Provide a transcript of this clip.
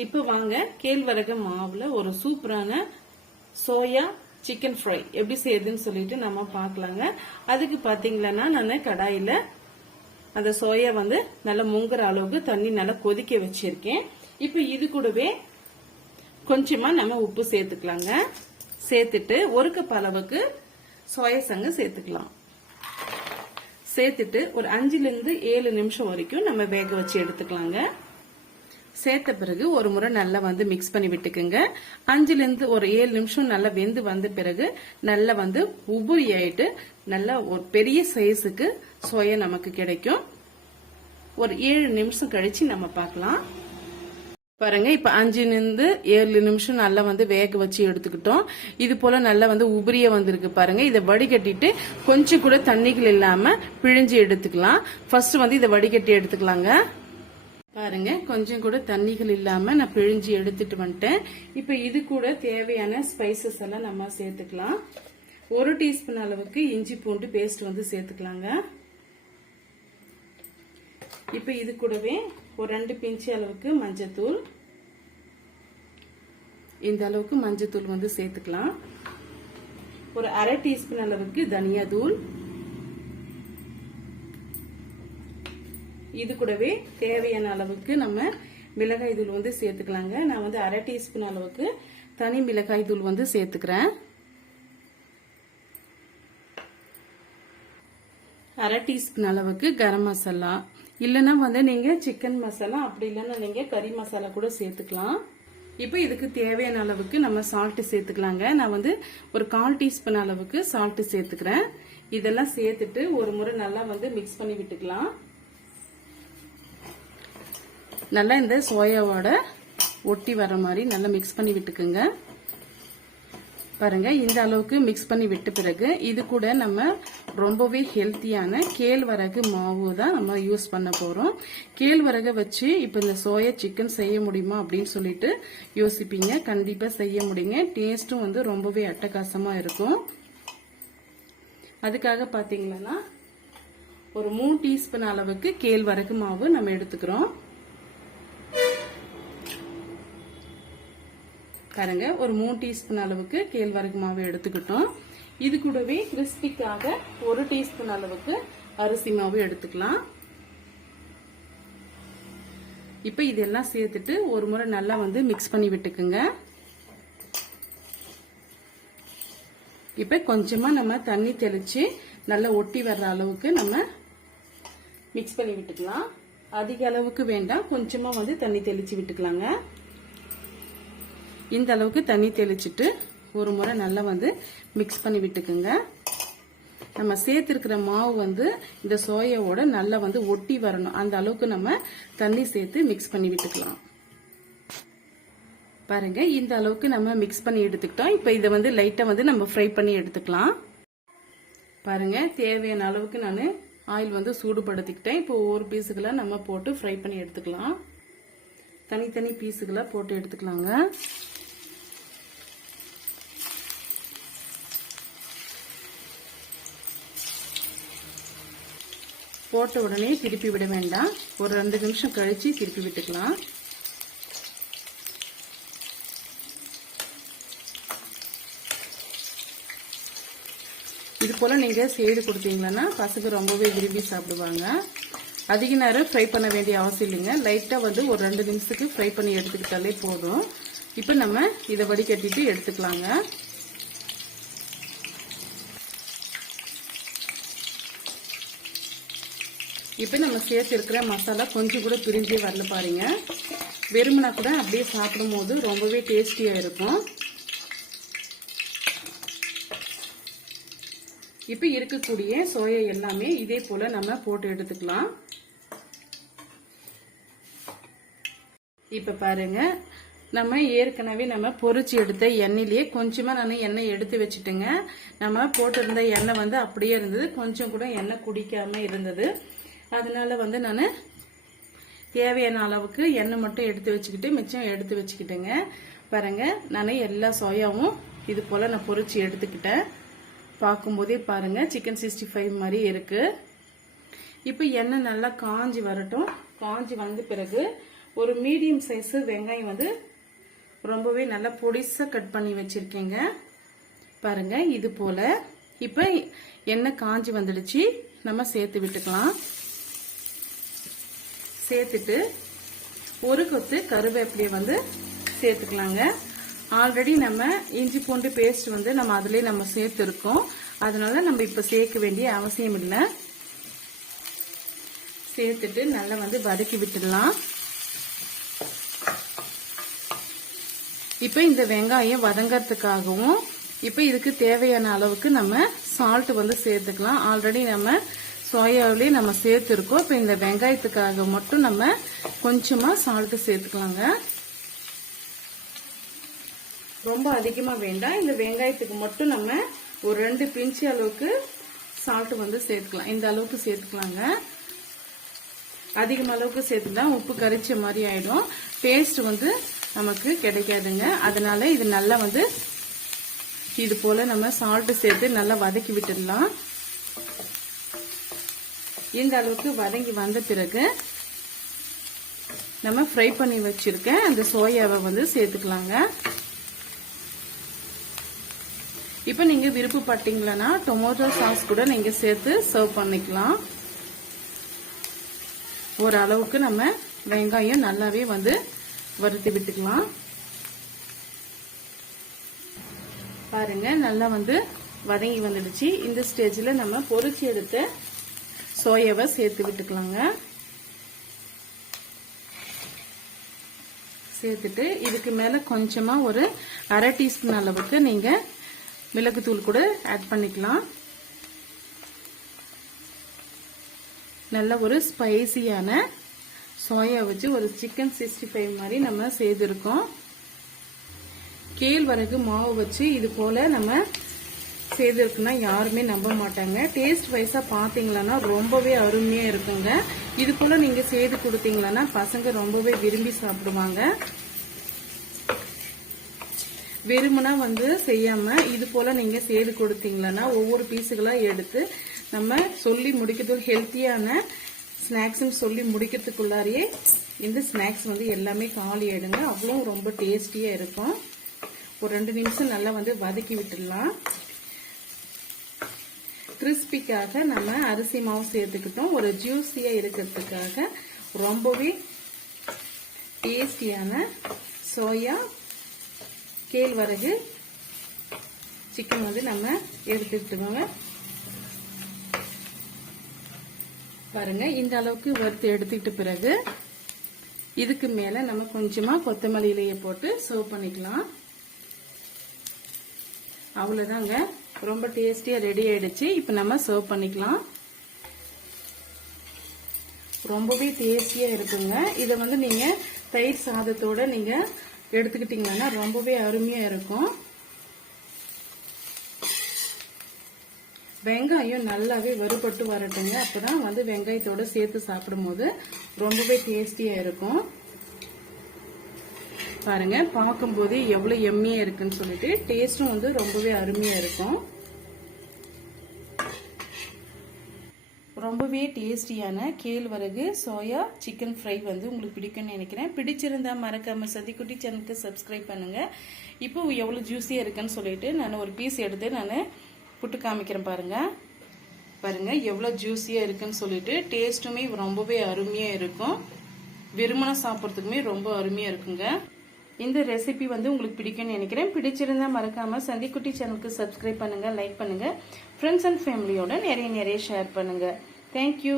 இப்போ வாங்க கேழ்வரகு மாவுல ஒரு சூப்பரான சோயா சிக்கன் ஃப்ரை. எப்படி செய்யுதுன்னு சொல்லிட்டு நம்ம பார்க்கலாங்க. அதுக்கு பாத்தீங்களன்னா நான் கடாயில அந்த சோயா வந்து நல்லா முங்குற அளவுக்கு தண்ணி நல்லா கொதிக்க வச்சிருக்கேன். இப்போ இது கூடவே கொஞ்சமா நம்ம உப்பு சேர்த்துக்கலாங்க. சேர்த்துட்டு ஒரு கப் அளவுக்கு சோயா சங்கு சேர்த்துக்கலாம். சேர்த்துட்டு ஒரு அஞ்சுல இருந்து ஏழு நிமிஷம் வரைக்கும் நம்ம வேக வச்சு எடுத்துக்கலாங்க. சேர்த்த பிறகு ஒரு முறை நல்லா வந்து மிக்ஸ் பண்ணி விட்டுக்குங்க. அஞ்சுலேருந்து ஒரு ஏழு நிமிஷம் நல்லா வெந்து வந்த பிறகு நல்லா வந்து உபுரி ஆயிட்டு நல்லா ஒரு பெரிய சைஸுக்கு சோயா நமக்கு கிடைக்கும். ஒரு ஏழு நிமிஷம் கழிச்சு நம்ம பார்க்கலாம். பாருங்க இப்ப அஞ்சுலேருந்து ஏழு நிமிஷம் நல்லா வந்து வேக வச்சு எடுத்துக்கிட்டோம். இது போல நல்லா வந்து உபரிய வந்திருக்கு பாருங்க. இதை வடிகட்டிட்டு கொஞ்சம் கூட தண்ணிகள் இல்லாம பிழிஞ்சு எடுத்துக்கலாம். ஃபர்ஸ்ட் வந்து இதை வடிகட்டி எடுத்துக்கலாங்க. பாருங்க கொஞ்சம் கூட தண்ணிகள் இல்லாம நான் பிழிஞ்சு எடுத்துட்டு வந்துட்டேன். இப்ப இது கூட தேவையான ஸ்பைசஸ் எல்லாம் நம்ம சேர்த்துக்கலாம். ஒரு டீஸ்பூன் அளவுக்கு இஞ்சி பூண்டு பேஸ்ட் வந்து சேர்த்துக்கலாங்க. இப்ப இது கூடவே ஒரு ரெண்டு பிஞ்சு அளவுக்கு மஞ்சத்தூள். இந்த அளவுக்கு மஞ்சத்தூள் வந்து சேர்த்துக்கலாம். ஒரு அரை டீஸ்பூன் அளவுக்கு தனியா தூள் இது கூடவே தேவையான அளவுக்கு நம்ம மிளகாய் தூள் வந்து சேர்த்துக்கலாங்க. நான் வந்து அரை டீஸ்பூன் அளவுக்கு தனி மிளகாய் தூள் வந்து சேர்த்துக்கிறேன். அரை டீஸ்பூன் அளவுக்கு கரம் மசாலா. இல்லைன்னா வந்து நீங்கள் சிக்கன் மசாலா அப்படி இல்லைன்னா நீங்கள் கறி மசாலா கூட சேர்த்துக்கலாம். இப்போ இதுக்கு தேவையான அளவுக்கு நம்ம சால்ட்டு சேர்த்துக்கலாங்க. நான் வந்து ஒரு கால் டீஸ்பூன் அளவுக்கு சால்ட்டு சேர்த்துக்கிறேன். இதெல்லாம் சேர்த்துட்டு ஒரு முறை நல்லா வந்து மிக்ஸ் பண்ணி விட்டுக்கலாம். நல்லா இந்த சோயாவோட ஒட்டி வர மாதிரி நல்லா மிக்ஸ் பண்ணி விட்டுக்குங்க. பாருங்க இந்த அளவுக்கு மிக்ஸ் பண்ணி விட்ட பிறகு இது கூட நம்ம ரொம்பவே ஹெல்த்தியான கேழ்வரகு மாவு தான் நம்ம யூஸ் பண்ண போகிறோம் கேழ்வரகை வச்சு இப்போ இந்த சோயா சிக்கன் செய்ய முடியுமா அப்படின்னு சொல்லிட்டு யோசிப்பீங்க. கண்டிப்பாக செய்ய முடியுங்க. டேஸ்ட்டும் வந்து ரொம்பவே அட்டகாசமாக இருக்கும். அதுக்காக பார்த்தீங்கன்னா ஒரு மூணு டீஸ்பூன் அளவுக்கு கேழ்வரகு மாவு நம்ம எடுத்துக்கிறோம். பாருங்க ஒரு மூணு டீஸ்பூன் அளவுக்கு கேழ்வரகு மாவு எடுத்துக்கிட்டோம். இது கூடவே கிறிஸ்பிக்காக ஒரு டீஸ்பூன் அளவுக்கு அரிசி மாவு எடுத்துக்கலாம். இப்ப இதெல்லாம் சேர்த்துட்டு ஒரு முறை நல்லா வந்து மிக்ஸ் பண்ணி விட்டுக்குங்க. இப்ப கொஞ்சமா நம்ம தண்ணி தெளிச்சு நல்லா ஒட்டி வர்ற அளவுக்கு நம்ம மிக்ஸ் பண்ணி விட்டுக்கலாம். அதிக அளவுக்கு வேண்டாம் கொஞ்சமா வந்து தண்ணி தெளிச்சு விட்டுக்கலாங்க. இந்த அளவுக்கு தண்ணி தெளிச்சுட்டு ஒரு முறை நல்லா வந்து மிக்ஸ் பண்ணி விட்டுக்குங்க. நம்ம சேர்த்துருக்கிற மாவு வந்து இந்த சோயாவோட நல்லா வந்து ஒட்டி வரணும். அந்த அளவுக்கு நம்ம தண்ணி சேர்த்து மிக்ஸ் பண்ணி விட்டுக்கலாம். பாருங்க இந்த அளவுக்கு நம்ம மிக்ஸ் பண்ணி எடுத்துக்கிட்டோம். இப்போ இதை வந்து லைட்டாக வந்து நம்ம ஃப்ரை பண்ணி எடுத்துக்கலாம். பாருங்க தேவையான அளவுக்கு நான் ஆயில் வந்து சூடுபடுத்திக்கிட்டேன். இப்போ ஒவ்வொரு பீஸுகளை நம்ம போட்டு ஃப்ரை பண்ணி எடுத்துக்கலாம். தனித்தனி பீஸுக்கெல்லாம் போட்டு எடுத்துக்கலாங்க. போட்ட உடனே திருப்பி விட வேண்டாம். ஒரு ரெண்டு நிமிஷம் கழித்து திருப்பி விட்டுக்கலாம். இது போல் நீங்கள் செய்து கொடுத்தீங்கன்னா பசங்க ரொம்பவே விரும்பி சாப்பிடுவாங்க. அதிக நேரம் ஃப்ரை பண்ண வேண்டிய அவசியம் இல்லைங்க. லைட்டாக வந்து ஒரு ரெண்டு நிமிஷத்துக்கு ஃப்ரை பண்ணி எடுத்துக்கிட்டாலே போதும். இப்போ நம்ம இதை வடிகட்டிட்டு எடுத்துக்கலாங்க. இப்போ நம்ம சேர்த்துருக்கிற மசாலா கொஞ்சம் கூட பிரிஞ்சு வரல பாருங்க. வெறுமனா கூட அப்படியே சாப்பிடும் போது ரொம்பவே டேஸ்டியாக இருக்கும். இப்போ இருக்கக்கூடிய சோயா எல்லாமே இதே போல நம்ம போட்டு எடுத்துக்கலாம். இப்போ பாருங்க நம்ம ஏற்கனவே நம்ம பொறிச்சு எடுத்த எண்ணெயிலேயே கொஞ்சமாக நான் எண்ணெய் எடுத்து வச்சுட்டுங்க. நம்ம போட்டிருந்த எண்ணெய் வந்து அப்படியே இருந்தது. கொஞ்சம் கூட எண்ணெய் குடிக்காமல் இருந்தது. அதனால வந்து நான் தேவையான அளவுக்கு எண்ணெய் மட்டும் எடுத்து வச்சுக்கிட்டு மிச்சம் எடுத்து வச்சுக்கிட்டேங்க. பாருங்க நான் எல்லா சோயாவும் இது போல் நான் பொறிச்சு எடுத்துக்கிட்டேன். பார்க்கும்போதே பாருங்க சிக்கன் சிக்ஸ்டி ஃபைவ் மாதிரி இருக்கு. இப்போ எண்ணெய் நல்லா காஞ்சி வரட்டும். காஞ்சி வந்த பிறகு ஒரு மீடியம் சைஸு வெங்காயம் வந்து ரொம்பவே நல்லா பொடிசாக கட் பண்ணி வச்சுருக்கேங்க. பாருங்க இது போல். இப்போ எண்ணெய் காஞ்சி வந்துடுச்சு. நம்ம சேர்த்து விட்டுக்கலாம். சேர்த்துட்டு ஒரு கொத்து கருவேப்பிலையை வந்து சேர்த்துக்கலாங்க. ஆல்ரெடி நம்ம இஞ்சி பூண்டு பேஸ்ட் வந்து நம்ம அதிலே நம்ம சேர்த்துருக்கோம். அதனால நம்ம இப்போ சேர்க்க வேண்டிய அவசியம் இல்லை. சேர்த்துட்டு நல்லா வந்து வதக்கி விட்டுடலாம். இப்போ இந்த வெங்காயம் வதங்கிறதுக்காகவும் இப்போ இதுக்கு தேவையான அளவுக்கு நம்ம சால்ட் வந்து சேர்த்துக்கலாம். ஆல்ரெடி நம்ம சோயாவிலேயே நம்ம சேர்த்துருக்கோம். இப்போ இந்த வெங்காயத்துக்காக மட்டும் நம்ம கொஞ்சமாக சால்ட்டு சேர்த்துக்கலாங்க. ரொம்ப அதிகமாக வேண்டாம். இந்த வெங்காயத்துக்கு மட்டும் நம்ம ஒரு ரெண்டு பிஞ்சு அளவுக்கு சால்ட் வந்து சேர்த்துக்கலாம். இந்த அளவுக்கு சேர்த்துக்கலாங்க. அதிகம் அளவுக்கு சேர்த்துட்டா உப்பு கரிச்ச மாதிரி ஆயிடும். டேஸ்ட் வந்து நமக்கு கிடைக்காதுங்க. அதனால இது நல்லா வந்து இது போல நம்ம சால்ட் சேர்த்து நல்லா வதக்கி விட்டுடலாம். இந்த அளவுக்கு வதங்கி வந்த பிறகு நம்ம ஃப்ரை பண்ணி வச்சிருக்கேன் அந்த சோயாவை வந்து சேர்த்துக்கலாங்க. இப்போ நீங்க விருப்பப்பட்டீங்களன்னா டொமேட்டோ சாஸ் கூட நீங்க சேர்த்து சர்வ் பண்ணிக்கலாம். ஓரளவுக்கு நம்ம வெங்காயம் நல்லாவே வந்து வறுத்து விட்டுக்கலாம். பாருங்க நல்லா வந்து வதங்கி வந்துடுச்சு. இந்த ஸ்டேஜில் நம்ம பொரிச்சு எடுத்து சோயாவை சேர்த்து விட்டுக்கலாங்க. சேர்த்துட்டு இதுக்கு மேலே கொஞ்சமாக ஒரு அரை டீஸ்பூன் அளவுக்கு நீங்கள் மிளகுத்தூள் கூட ஆட் பண்ணிக்கலாம். நல்ல ஒரு ஸ்பைசியான சோயா வச்சு ஒரு சிக்கன் சிக்ஸ்டி ஃபைவ் மாதிரி நம்ம செய்திருக்கோம். கேழ்வரகு மாவு வச்சு இது போல் நம்ம செய்திருக்குன்னா யாருமே நம்ப மாட்டாங்க. டேஸ்ட் வைஸா பாத்தீங்களன்னா ரொம்பவே அருமையா இருக்குங்க. இது போல நீங்க செய்து கொடுத்தீங்களன்னா பசங்க ரொம்பவே விரும்பி சாப்பிடுவாங்க. வெறுமனா வந்து செய்யாம இது போல நீங்க செய்து கொடுத்தீங்களன்னா ஒவ்வொரு பீஸுகளா எடுத்து நம்ம சொல்லி முடிக்கிறது ஹெல்த்தியான ஸ்நாக்ஸ்னு சொல்லி முடிக்கிறதுக்குள்ளாரியே இந்த ஸ்நாக்ஸ் வந்து எல்லாமே காலி ஆயிடுங்க. அவ்வளோ ரொம்ப டேஸ்டியா இருக்கும். ஒரு ரெண்டு நிமிஷம் நல்லா வந்து வதக்கி விட்டுடலாம். கிறிஸ்பிக்காக நம்ம அரிசி மாவு சேர்த்துக்கிட்டோம். ஒரு ஜூஸியாக இருக்கிறதுக்காக ரொம்பவே டேஸ்டியான சோயா கேழ்வரகு சிக்கன் வந்து நம்ம எடுத்துக்கிட்டுவோங்க பாருங்க இந்த அளவுக்கு வறுத்து எடுத்துக்கிட்ட பிறகு இதுக்கு மேல நம்ம கொஞ்சமா கொத்தமல்லி இலையை போட்டு சர்வ் பண்ணிக்கலாம். அவ்வளோதாங்க ரொம்ப டேஸ்டியாக ரெடி ஆயிடுச்சு. இப்போ நம்ம சர்வ் பண்ணிக்கலாம். ரொம்பவே டேஸ்டியாக இருக்குங்க. இதை வந்து நீங்கள் தயிர் சாதத்தோட நீங்கள் எடுத்துக்கிட்டிங்கன்னா ரொம்பவே அருமையாக இருக்கும். வெங்காயம் நல்லாவே வறுபட்டு வரட்டுங்க. அப்பதான் வந்து வெங்காயத்தோடு சேர்த்து சாப்பிடும்போது ரொம்பவே டேஸ்டியாக இருக்கும். பாருங்க பார்க்கும்போதே எவ்வளவு எம்மியா இருக்குன்னு சொல்லிட்டு டேஸ்டும் வந்து ரொம்பவே அருமையா இருக்கும். ரொம்பவே டேஸ்டியான கேழ்வரகு சோயா சிக்கன் ஃப்ரை வந்து உங்களுக்கு பிடிக்கும்னு நினைக்கிறேன். பிடிச்சிருந்தா மறக்காம சதிக்குட்டி சேனலுக்கு சப்ஸ்கிரைப் பண்ணுங்க. இப்போ எவ்வளவு ஜூஸியா இருக்குன்னு சொல்லிட்டு நான் ஒரு பீஸ் எடுத்து நான் புட்டு காமிக்கிறேன் பாருங்க. பாருங்க எவ்வளவு ஜூஸியா இருக்குன்னு சொல்லிட்டு டேஸ்ட்டுமே ரொம்பவே அருமையா இருக்கும். விருமணம் சாப்பிட்றதுக்குமே ரொம்ப அருமையா இருக்குங்க. இந்த ரெசிபி வந்து உங்களுக்கு பிடிக்கும்னு நினைக்கிறேன். பிடிச்சிருந்தா மறக்காம சந்திக்குட்டி சேனலுக்கு சப்ஸ்கிரைப் பண்ணுங்க லைக் பண்ணுங்க. ஃப்ரெண்ட்ஸ் அண்ட் ஃபேமிலியோட நிறைய நிறைய ஷேர் பண்ணுங்க. தேங்க்யூ